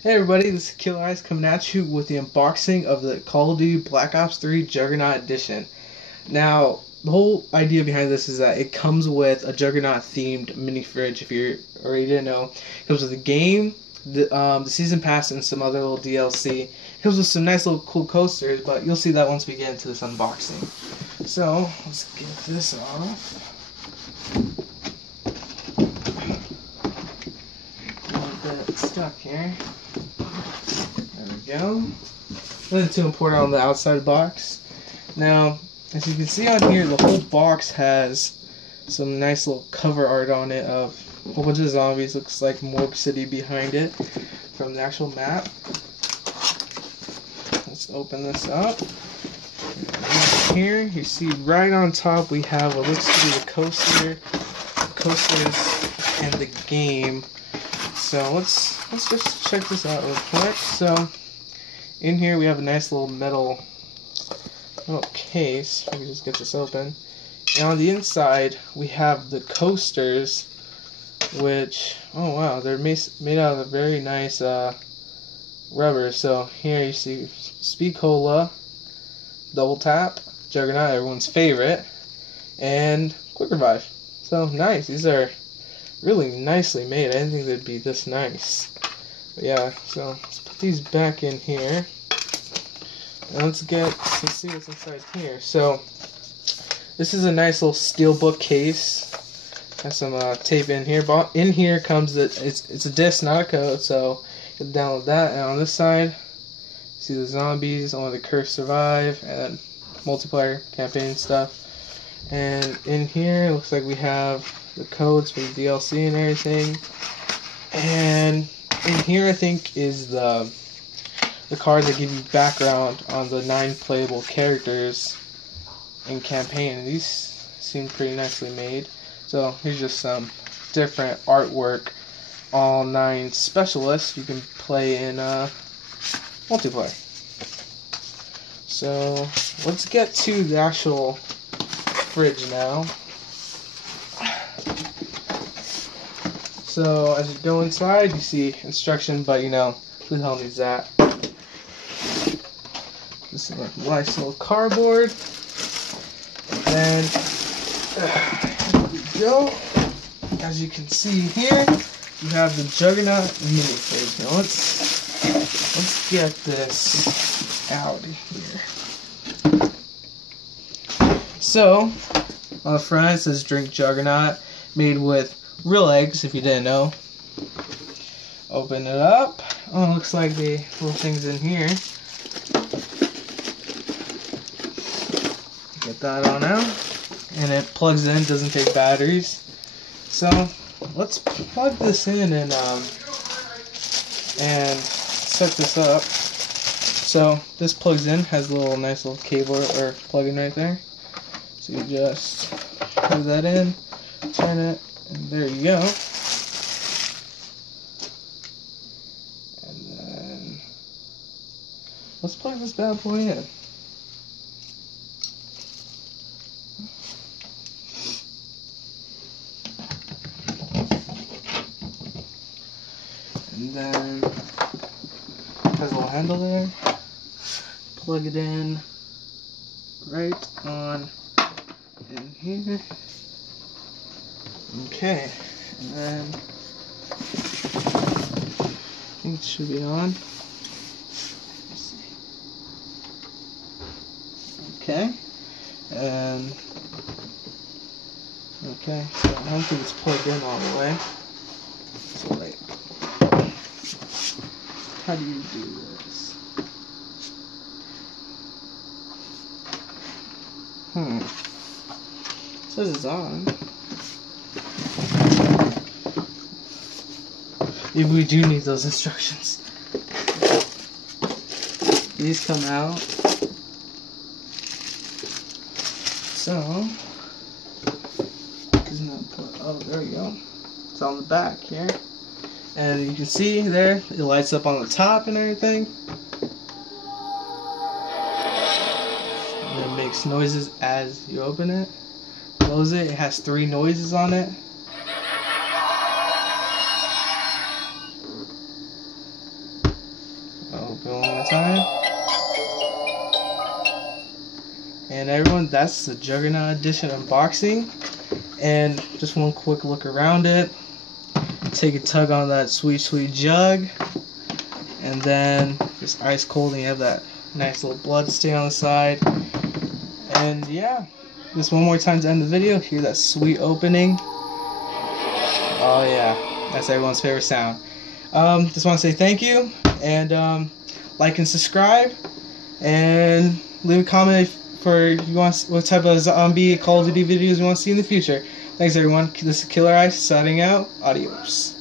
Hey everybody, this is Killer Eyes coming at you with the unboxing of the Call of Duty Black Ops 3 Juggernog Edition. Now, the whole idea behind this is that it comes with a Juggernog themed mini fridge, if you already didn't know. It comes with the game, the season pass, and some other little DLC. It comes with some nice little cool coasters, but you'll see that once we get into this unboxing. So, let's get this off. Stuck here. There we go. Nothing too important on the outside box. Now, as you can see on here, the whole box has some nice little cover art on it of a whole bunch of zombies. Looks like Morgue City behind it from the actual map. Let's open this up. And here, you see right on top we have what looks to be the coasters and the game. So let's just check this out real quick. So in here we have a nice little metal case. Let me just get this open. And on the inside we have the coasters, which, oh wow, they're made out of a very nice rubber. So here you see Speed Cola, Double Tap, Juggernog, everyone's favorite, and Quick Revive. So nice. These are really nicely made. I didn't think they'd be this nice. But yeah, so let's put these back in here. And let's see what's inside here. So this is a nice little steelbook case. Has some tape in here. But in here comes it's a disc, not a code, so you can download that. And on this side, see the zombies, only the cursed survive, and multiplayer campaign stuff. And in here, it looks like we have the codes for the DLC and everything. And in here, I think, is the cards that give you background on the 9 playable characters in campaign. And these seem pretty nicely made. So here's just some different artwork. All 9 specialists you can play in multiplayer. So let's get to the actual fridge now. So as you go inside, you see instruction, but you know, who the hell needs that? This is a nice little cardboard. And here we go. As you can see here, you have the Juggernog mini fridge. Now let's get this out of here. So on the front it says Drink Juggernog, made with real eggs, if you didn't know. Open it up. Oh, looks like the little things in here. Get that on out. And it plugs in, doesn't take batteries. So let's plug this in and set this up. So this plugs in, has a nice little cable or plug-in right there. So you just plug that in, turn it, and there you go. And then let's plug this bad boy in. And then has a little handle there. Plug it in right on in here. Okay, and then I think it should be on. Let's see. Okay, and okay, so I don't think it's plugged in all the way. So wait, how do you do this? It says it's on. Maybe we do need those instructions. These come out. So, oh, there we go. It's on the back here. And you can see there, it lights up on the top and everything. And it makes noises as you open it. Close it. It has 3 noises on it. Open one more time. And everyone, that's the Juggernog edition unboxing. And just one quick look around it. Take a tug on that sweet, sweet jug. And then just ice cold, and you have that nice little blood stain on the side. And yeah, just one more time to end the video. Hear that sweet opening. Oh yeah, that's everyone's favorite sound. Just want to say thank you, and like and subscribe, and leave a comment for you want what type of zombie Call of Duty videos you want to see in the future. Thanks everyone. This is Killer Ice signing out. Adios.